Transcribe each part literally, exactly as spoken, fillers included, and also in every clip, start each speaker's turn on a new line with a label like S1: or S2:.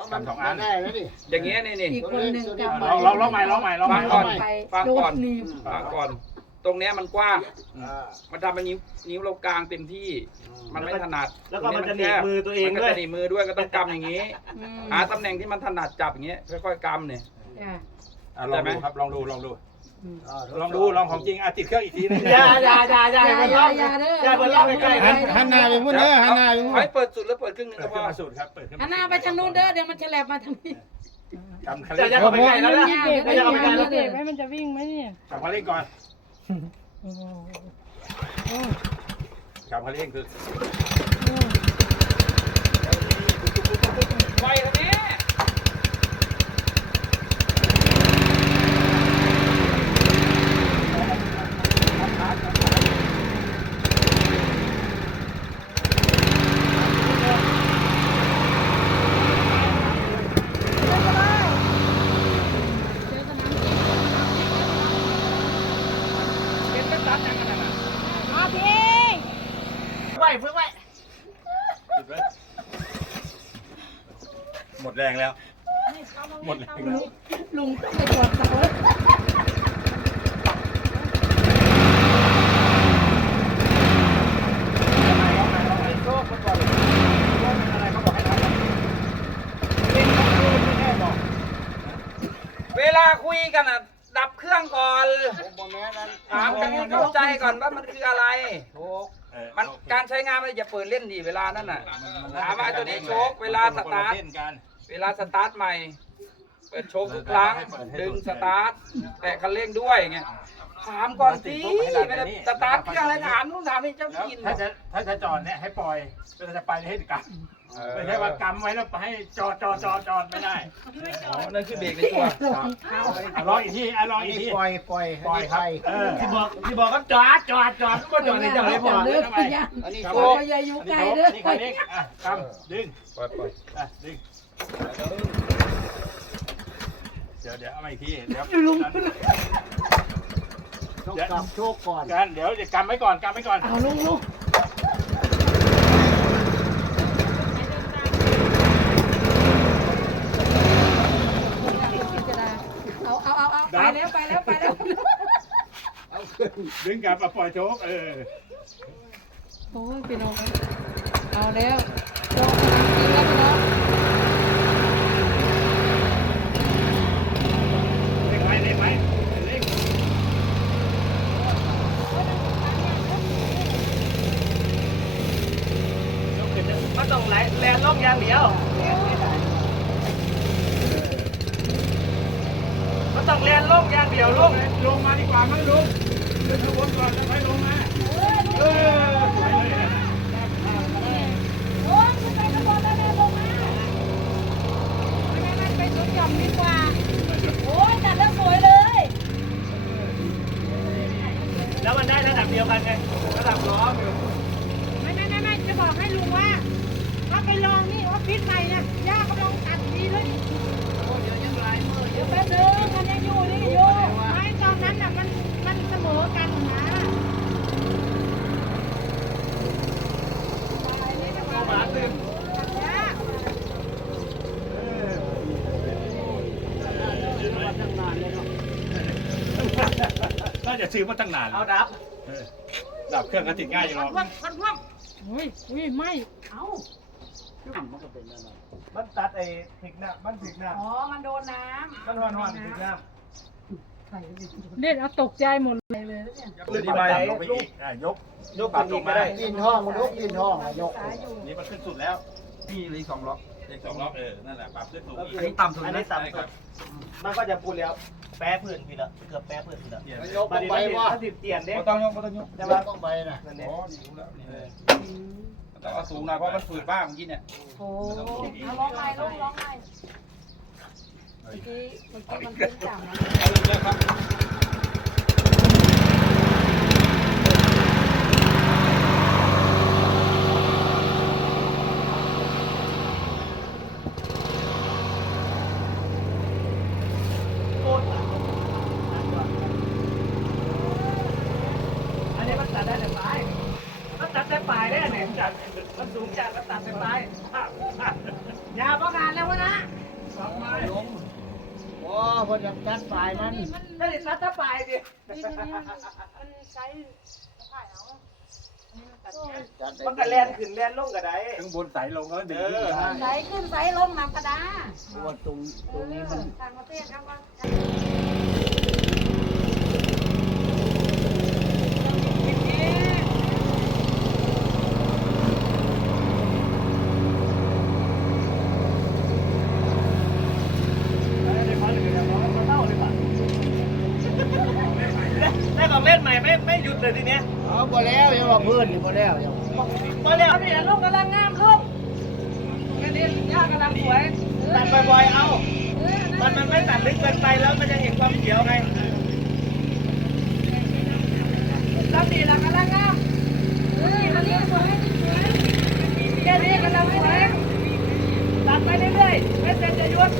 S1: กำสองอัน
S2: อย่างเงี้ยนี่นี่
S3: อีกคนหนึ่งกำ
S1: ลองลองลองใหม่ลองใหม่ลองให
S2: ฟั
S1: ม่
S2: งก่อน
S3: ไป
S2: ฟังก่อน
S3: โดนหนีบ
S2: ฟังก่อน ตรงเนี้ยมันกว้าง มันทำเป็นนิ้วนิ้วเรากลางเต็มที่ มันไม่ถนัด
S4: แล้วก็มันจะหนีบมือตัวเองด้วย
S2: มันก็จะหนีบมือด้วยก็ต้องกำอย่างงี้
S3: อืม
S2: หาตำแหน่งที่มันถนัดจับอย่างเงี้ยค่อยๆกำเนี่ย
S3: จ้ะ
S1: อ่ะลองดูครับลองดูลองดู
S3: อืม
S1: ลองดูลองของจริงอ่ะติดเครื่องอีกทีนึง
S4: อย่าอย่าอย่าอย่า
S3: อย่า
S4: มัน
S3: อ
S4: ล็
S3: ย่า
S4: อก
S3: อย่าเด้อ
S4: อย่าเปิดรอบใกล้ๆ
S5: หันหันหน้าไปพุ่นเด้อหันหน้าไปพุ่น
S2: ให้เปิดสุดแล้วเปิดครึ่งหนึง
S1: เปิ
S2: ก็
S1: ด
S2: พ
S1: ขึ้น
S2: อ
S1: มาสูตรครับเปิดขึ้น
S3: อันหน้าไปทางนู้นเด้อเดี๋ยวมันจะแลบมาทางนี้
S1: กำคัน
S4: จะ
S1: เร่ง
S4: จะเข้าไปใกล้แล้วนะ
S3: อย่า
S4: จะเข้าไปใกล้แล้ว
S3: เด็ก
S6: ให้มันจะวิ่งไหมเนี่ย
S1: กำคันเร่งก่อน
S6: โอ้โห
S1: กำคันเร่งคือ
S2: ไวแล้วเนี่ย
S4: ไว้ฝึกไว้
S1: ติดไว้หมดแรงแล้วหมดแรงแล้ว
S3: ลุงต้องไปกดเสา
S1: โชคก่อนว่าเป็นอะไรเขาบอกให้ทำเร่งไม่แน่บอก
S2: เวลาคุยกันอ่ะ ดับเครื่องก่อนถามกันให้เข้าใจก่อนว่ามันคืออะไรมันการใช้งานมันอย่าเปิดเล่นดิเวลานั้นน่ะถามว่าไอ้ตัวนี้โชคเวลาสตาร์ท เวลาสตาร์ทใหม่ เปิดโชคทุกครั้ง ดึงสตาร์ท แตะคันเร่งด้วยไงถามก่อนสิไม่ได้สตาร์ทเครื่องอะไรถามนู่นถามนี่เจ้ากิน
S1: ถ้าจะถ้าจะจอดเนี่ยให้ปล่อยเวลาจะไปให้กำไม่ใช่ว่ากำไว้แล้วให้จอดจอดจอดจอดไม่ได้
S2: อ๋อนั่นคือเบรกในตัว
S1: อ่ะลองอีกทีอ่ะลองอีกที
S5: ปล่อยปล่อย
S1: ปล่อยครับเออ
S4: ที่บอกที่บอกก็จอดจอดจอดก็จอดในจังเลยพอ
S3: เด้อพยาน
S1: อันนี้
S3: ข
S1: โช
S3: อ
S1: ค
S3: อย่าอยู่
S1: อัน
S3: ไกล
S1: นี้
S3: เด้อ
S1: นี่คันเร่งอ่ะกำดึง
S2: ปล่อยปล่อย
S1: อ่ะดึงเดี๋ยวเดี๋ยวเอามาอีกทีเดี๋ยว
S5: ต้องกำโชคก่อน
S1: กันเดี๋ยวจะกำไว้ก่อนกำไว้ก่อน
S3: เอาลุงลุงเอาเอาเอาเอาไปแล้วไปแล้วไปแล้ว
S1: ดึงกลับมาปล่อยโชคเออ
S3: โอ้ยพี่น้องเอาแล้วลองกินแล้วพี่น้อง
S1: เร่งไว้เร่งไว้เร่ง
S4: มันต้องไหลแรงลงอย่างเดียวมันต้องแรงลงอย่างเดียวลง
S1: ลงมาดีกว่ามั้งลุงเดินขบวนก่อนแล้วค่อยลงมาเออสวยเลยนะ
S6: โอ้ยคุณไปกระโดดแล้วแม่ลงมาไม่งั้นมันไปสวนหย่อมดีกว่า โอ้ยจัดแล้วสวยเลย
S4: แล้วมันได้ระดับเดียวกันไงระดับล้ออยู่
S6: ไม่ไม่ไม่ไม่จะบอกให้ลุงว่า ถ้าไปลองนี่ออฟฟิศใหม่นะย่ากำลังตัดดีเลยเดี๋ยวยังหลายมือเดี๋ยวแป๊บนึงมันยังอยู่นี่อยู่ไม่ตอนนั้นน่ะมันมันเสมอกันนะไปนี่ก็มาตัดยาก
S1: น่าจะซื้อมาตั้งนาน
S4: เอาดับ
S1: เออดับเครื่องก็ติดง่ายอยู่หรอก
S4: ควันควันควัน
S6: อุ้ยอุ้ยไม่เอา
S4: มันตัดไอ้ถิกน้ำมันถิกน้
S3: อ๋อมันโดนน้
S4: ำมันหอนหอนถิกน้
S6: เด็ดเอาตกใจหมดเลยเลยเนี่ย
S4: ำ
S1: เลยดีไปลงไปอีกอ่ะยก
S4: ยกขึ้นอีกไม่ได้
S5: ดินห้องมันยกดินห้องยก
S1: นี่มันขึ้นสุดแล้ว
S2: นี่เลยสองล็อก
S1: เลขสองล็อกเออนั่นแหละปรับขึ้นสูง
S2: อั
S1: อี
S2: น
S1: ก
S2: นี้ต่ำสุด
S4: อัน
S2: นะ
S4: นี้ต่ำสุดมันก็จะพูดแล้วแป้พื้นพี่ละเกือบแป้พื้นพี่ละ
S1: เปลี่ยน
S5: ยกไปว่า
S4: ถ้าติดเตียนเด้
S2: ไม่ต้องยกไม่ต้องยก
S5: จะมาต้องไปนะ
S4: นั่นเนี่ย
S2: อ๋อดีรู้แล้วนี่ต้องเอาสูงหน่อยเพราะมันฝืดบ้างเมื่อกี้เนี่ย
S3: ำโอ้เอาร้องไห้ลุงร้องไห้เมื่อกี้เมื่อกี้มันขึ้นต่ำนะ
S2: เอาอีกแล้วครับ
S4: อันนี้มันตัดได้แต่ปลายมันตัดแต่ปลายได้เนี่ยจัดมันสูงจัดมันตัดแต่ปลายยาวประกาศแล้ววะนะ
S6: เ
S5: คนอยากตัดปลายมัน
S4: ก็เลยตัดถ้าปลายดิ
S3: นี่ทีนี้มันมันใช้ถ่ายเอาอันนี้มันตัดเนี่ย
S5: ตัดได้
S4: มันก็แล่นขึ้นแล่นลงก็ได้
S1: ข้างบนใสลงแล้วดึง
S3: ใสขึ้นใสลงน้ำกระดา
S5: เพราะว่าตรงตรงนี้มัน
S3: ต่างประเทศครับว่า
S4: แล้วก็เล่นใหม่ไม่ไม่หยุดเลยทีเนี้ย
S5: เอาบ่แล้วยังว่าเพื่อนนี่บ่แล้วยัง
S4: มาแล้ว
S6: เอาเนี่ยลูกกำลังงามลูกแค่นี้ย่ากำลังสวย
S4: ตัดบ่อยๆเอามันมันไม่ตัดลึกเกินไปแล้วมันจะเห็นความเขียวไง
S6: แล้วนี่ละกำลังงาม
S3: เฮ้ยอันนี้สวยสวย
S6: แค่นี้กำลังสวยตัดไปเรื่อยๆไม่เสร็จจะหยุด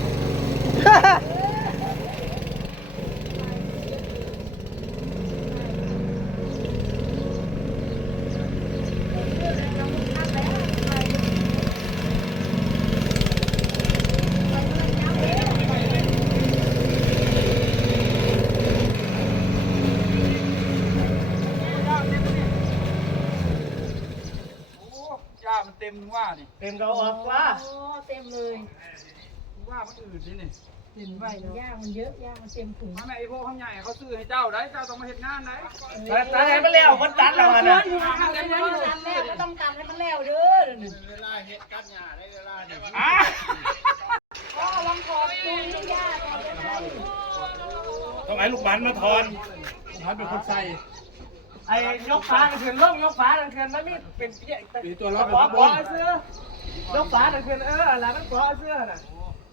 S2: โอ้หญ้ามันเต็มถึงว่านี่
S4: เต็มเราออกว่า
S3: โอ้เต็มเลย
S2: ถึงว่ามันอืดนี่นี่
S3: เห็นไหมหญ้ามันเยอะหญ้ามันเต็มถุง
S2: มาแม่ไอ้พวกข้างใหญ่เขาซื้อให้เจ้าได้เจ้าต้องมาเห็นงานไหน
S4: ตัดตัดให้มันแล้วมันตัดแล้วนะ
S3: เอาเดี๋ยวมันตัดแล้วก็ต้องตัดให้มันแล้วเด้อ
S5: เวลาเฮ็ดกันหญ้าได้เวลานี่
S2: อ่ะ
S3: ก็ลองขอบดูหญ้าก่อนได้
S1: ต้องให้ลูกบอลมาถอนลูกบอลเป็นคนใส่
S4: ไอ้ยกฟ้าขึ้นล่งยกฟ้าขึ้นมันมีเป็นเปี้ย
S1: ตีตัวล็อก
S4: ปอ
S1: ข้าง
S4: ป
S1: บ
S4: อน เสื้อยกฟ้าขึ้นเอออะไรมันปอเสื้อน่ะ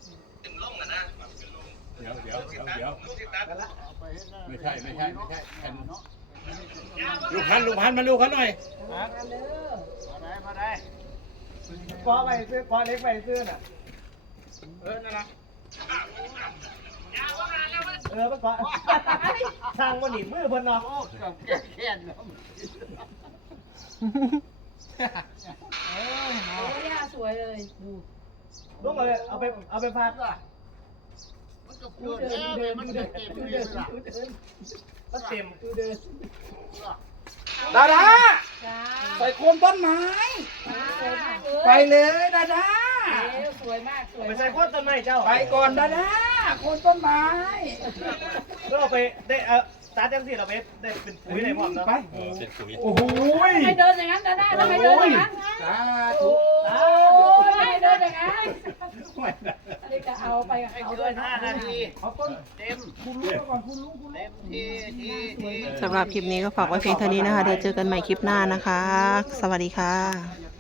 S1: เดี๋ยวเดี๋ยวเดี๋ยวเดี๋ยวไม่ใช่ไม่ใช่ไม่ใช่แผ่นลูกพันลูกพันมาลูกเขาหน่อย
S5: มาได้มาได้
S4: ปอไปเสื้อปอเล็กไปเสื้อน่ะ
S2: เออนั่นละ
S4: เออมันปอทางมันหนีมือเพิ่นเนาะ
S5: โอ้กับแก่แค้นแล้ว
S3: โอ้หญ้าสวยเลยดู
S4: ลูกเอาไปเอาไปเอาไปพัก
S5: มันก็พูดแล้วเลยมันจะเต็มเลยล่ะ
S4: มันเต็ม
S2: ดาดา
S3: จ้า
S2: ใส่โคนต้นไม้
S3: สวยมากเล
S2: ไป
S3: ย
S2: เลยดาดา
S3: สวยมากสวย
S4: ไม่ใช่โคตรต้นไม้เจ้า
S2: ไปก่อนดาดาโคนต้นไม้
S4: ก็เอาไปได้เออตาจังสิเราไปได้เป็นปุ๋ยในหม้อมเนาะ
S2: ไป
S1: เออเป็นปุ๋ย
S2: โอ้โห
S3: ทำไมเดินอย่างนั้นได้ทำไมเดินอย่างนั้น
S2: สาธุ
S3: โอ้ยทำไมเดินอย่างนั้น
S1: ไม่ได้
S3: อันนี้จะเอาไปกับ
S5: ให้
S3: เขา
S5: เกิ
S3: ด้วย
S5: น
S3: นะ
S5: ห้านาที
S2: เอาต้น
S5: เต็ม
S2: คุณรู้ก่อนคุณรู้คุณรู้
S5: เต็มที่ที่ที่
S7: สำหรับคลิปนี้ก็ฝากไว้เพียงเท่านี้นะคะ เดี๋ยวเจอกันใหม่คลิปหน้านะคะ สวัสดีค่ะ